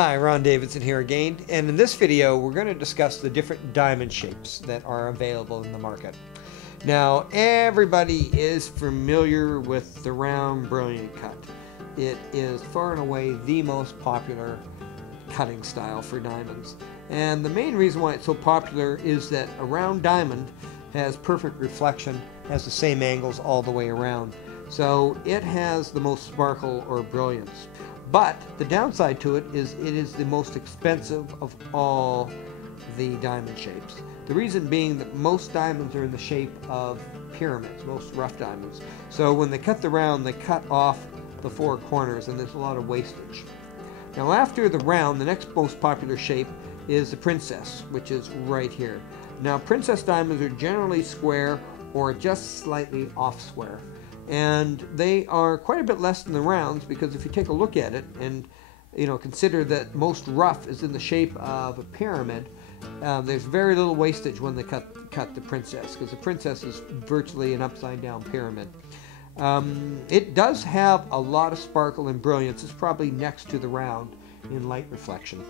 Hi, Ron Davidson here again, and in this video we're going to discuss the different diamond shapes that are available in the market. Now, everybody is familiar with the round brilliant cut. It is far and away the most popular cutting style for diamonds, and the main reason why it's so popular is that a round diamond has perfect reflection, has the same angles all the way around, so it has the most sparkle or brilliance. But the downside to it is the most expensive of all the diamond shapes. The reason being that most diamonds are in the shape of pyramids, most rough diamonds. So when they cut the round, they cut off the four corners and there's a lot of wastage. Now after the round, the next most popular shape is the princess, which is right here. Now princess diamonds are generally square or just slightly off square. And they are quite a bit less than the rounds, because if you take a look at it and consider that most rough is in the shape of a pyramid, there's very little wastage when they cut the princess, because the princess is virtually an upside down pyramid. It does have a lot of sparkle and brilliance. It's probably next to the round in light reflection.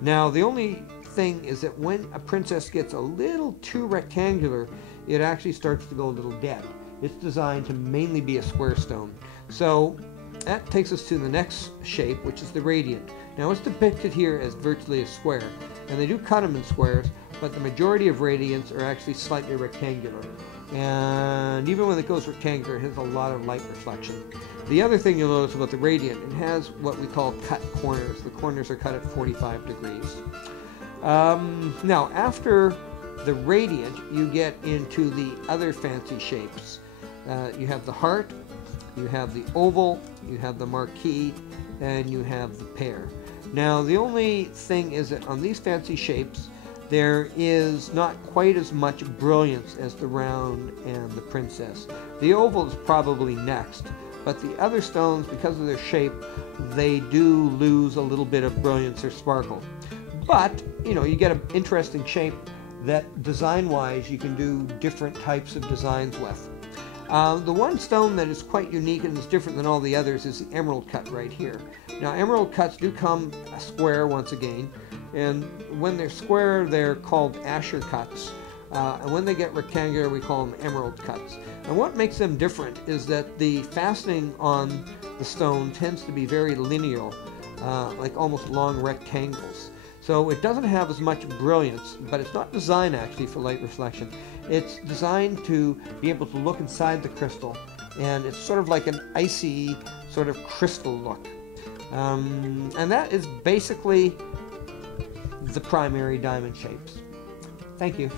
Now the only thing is that when a princess gets a little too rectangular, it actually starts to go a little dead. It's designed to mainly be a square stone. So that takes us to the next shape, which is the radiant. Now it's depicted here as virtually a square, and they do cut them in squares, but the majority of radiants are actually slightly rectangular. And even when it goes rectangular, it has a lot of light reflection. The other thing you'll notice about the radiant, it has what we call cut corners. The corners are cut at 45 degrees. Now after the radiant, you get into the other fancy shapes. You have the heart, you have the oval, you have the marquee, and you have the pear. Now the only thing is that on these fancy shapes there is not quite as much brilliance as the round and the princess. The oval is probably next, but the other stones, because of their shape, they do lose a little bit of brilliance or sparkle. But you get an interesting shape that design-wise you can do different types of designs with. The one stone that is quite unique and is different than all the others is the emerald cut right here. Now emerald cuts do come a square once again, and when they're square they're called Asher cuts, and when they get rectangular we call them emerald cuts. And what makes them different is that the fastening on the stone tends to be very linear, like almost long rectangles. So it doesn't have as much brilliance, but it's not designed actually for light reflection. It's designed to be able to look inside the crystal, and it's sort of like an icy sort of crystal look. And that is basically the primary diamond shapes. Thank you.